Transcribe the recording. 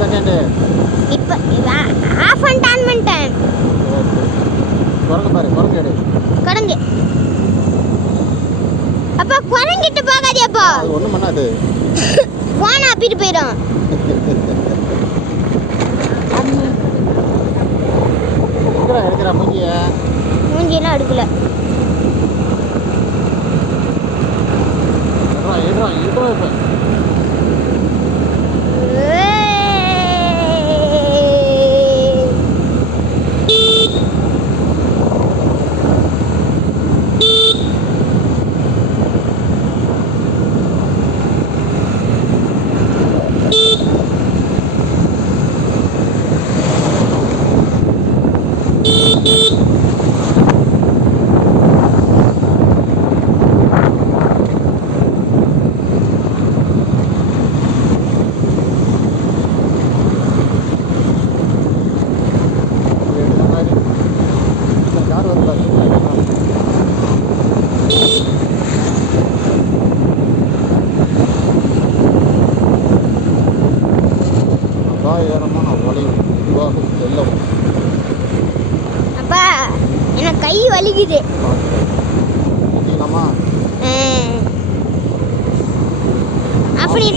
Second இப்போ of பண்ணிட்டு on பண்ணிட்டேன். குரங்கு பாரு குரங்கு எடு. குரங்கு. அப்பா குரங்கிட்டு போகாதியாப்பா அது ஒன்றும் பண்ணாது. போன அப்பிட்டு போயிடும் எடுக்கிறா மூஞ்சிய? மூஞ்சியெல்லாம் எடுக்கல. எடுறா எடுறா எடுறா இப்போ. அபாயகரமான வளைவு உருவாகும் வெள்ளம் அப்பா எனக்கு கை வலிக்குது ஆ. அப்படி